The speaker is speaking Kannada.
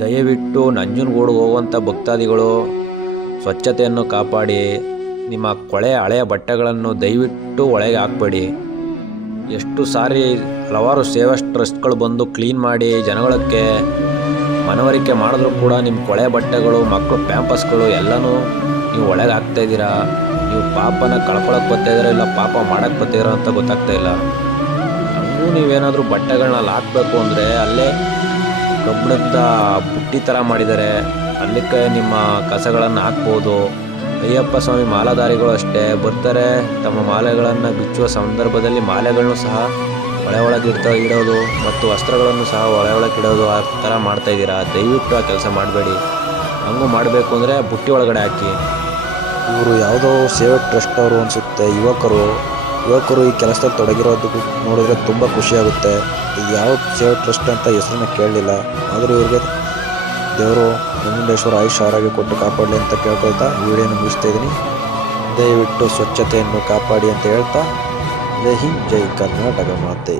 ದಯವಿಟ್ಟು ನಂಜನಗೂಡಿಗೆ ಹೋಗುವಂಥ ಭಕ್ತಾದಿಗಳು ಸ್ವಚ್ಛತೆಯನ್ನು ಕಾಪಾಡಿ. ನಿಮ್ಮ ಹಳೆಯ ಬಟ್ಟೆಗಳನ್ನು ದಯವಿಟ್ಟು ಒಳಗೆ ಹಾಕಬೇಡಿ. ಎಷ್ಟು ಸಾರಿ ಹಲವಾರು ಸೇವಾ ಟ್ರಸ್ಟ್ಗಳು ಬಂದು ಕ್ಲೀನ್ ಮಾಡಿ ಜನಗಳಿಗೆ ಮನವರಿಕೆ ಮಾಡಿದ್ರು ಕೂಡ ನಿಮ್ಮ ಕೊಳೆ ಬಟ್ಟೆಗಳು, ಮಕ್ಕಳು ಪ್ಯಾಂಪಸ್ಗಳು ಎಲ್ಲನೂ ನೀವು ಒಳಗೆ ಹಾಕ್ತಾಯಿದ್ದೀರಾ. ನೀವು ಪಾಪನ ಕಳ್ಕೊಳಕ್ಕೆ ಬರ್ತಾಯಿದ್ದೀರಾ ಇಲ್ಲ ಪಾಪ ಮಾಡೋಕ್ಕೆ ಬರ್ತಾಯಿದ್ದೀರಾ ಅಂತ ಗೊತ್ತಾಗ್ತಾ ಇಲ್ಲ. ಹಂಗೂ ನೀವೇನಾದರೂ ಬಟ್ಟೆಗಳನ್ನ ಹಾಕಬೇಕು ಅಂದರೆ ಅಲ್ಲೇ ಕಬ್ಬಿಣದ ಬುಟ್ಟಿ ಥರ ಮಾಡಿದ್ದಾರೆ, ಅಲ್ಲಿಗೆ ನಿಮ್ಮ ಕಸಗಳನ್ನು ಹಾಕ್ಬೋದು. ಅಯ್ಯಪ್ಪ ಸ್ವಾಮಿ ಮಾಲಾಧಾರಿಗಳು ಅಷ್ಟೇ ಬರ್ತಾರೆ, ತಮ್ಮ ಮಾಲೆಗಳನ್ನು ಬಿಚ್ಚುವ ಸಂದರ್ಭದಲ್ಲಿ ಮಾಲೆಗಳನ್ನು ಸಹ ಒಳಗೆ ಇಡೋದು ಮತ್ತು ವಸ್ತ್ರಗಳನ್ನು ಸಹ ಒಳಗೆ ಇಡೋದು ಆ ಥರ ಮಾಡ್ತಾಯಿದ್ದೀರಾ. ದಯವಿಟ್ಟು ಆ ಕೆಲಸ ಮಾಡಬೇಡಿ. ಹಂಗೂ ಮಾಡಬೇಕು ಅಂದರೆ ಬುಟ್ಟಿ ಒಳಗಡೆ ಹಾಕಿ. ಇವರು ಯಾವುದೋ ಸೇವಾ ಟ್ರಸ್ಟ್ ಅವರು ಅನಿಸುತ್ತೆ. ಯುವಕರು ಈ ಕೆಲಸದಲ್ಲಿ ತೊಡಗಿರೋದು ನೋಡಿದ್ರೆ ತುಂಬ ಖುಷಿಯಾಗುತ್ತೆ. ಯಾವ ಸೇವಾ ಟ್ರಸ್ಟ್ ಅಂತ ಹೆಸರನ್ನ ಕೇಳಲಿಲ್ಲ, ಆದರೂ ಇವ್ರಿಗೆ ದೇವರು ನಂಜುಂಡೇಶ್ವರ ಆಯುಷ್ಯ ಆರೋಗ್ಯ ಕೊಟ್ಟು ಕಾಪಾಡಲಿ ಅಂತ ಕೇಳ್ಕೊಳ್ತಾ ಈ ವಿಡಿಯೋನ ಮುಗಿಸ್ತಾ ಇದ್ದೀನಿ. ದಯವಿಟ್ಟು ಸ್ವಚ್ಛತೆಯನ್ನು ಕಾಪಾಡಿ ಅಂತ ಹೇಳ್ತಾ, ಜೈ ಹಿಂದ್, ಜೈ ಕರ್ನಾಟಕ ಮಾತೆ.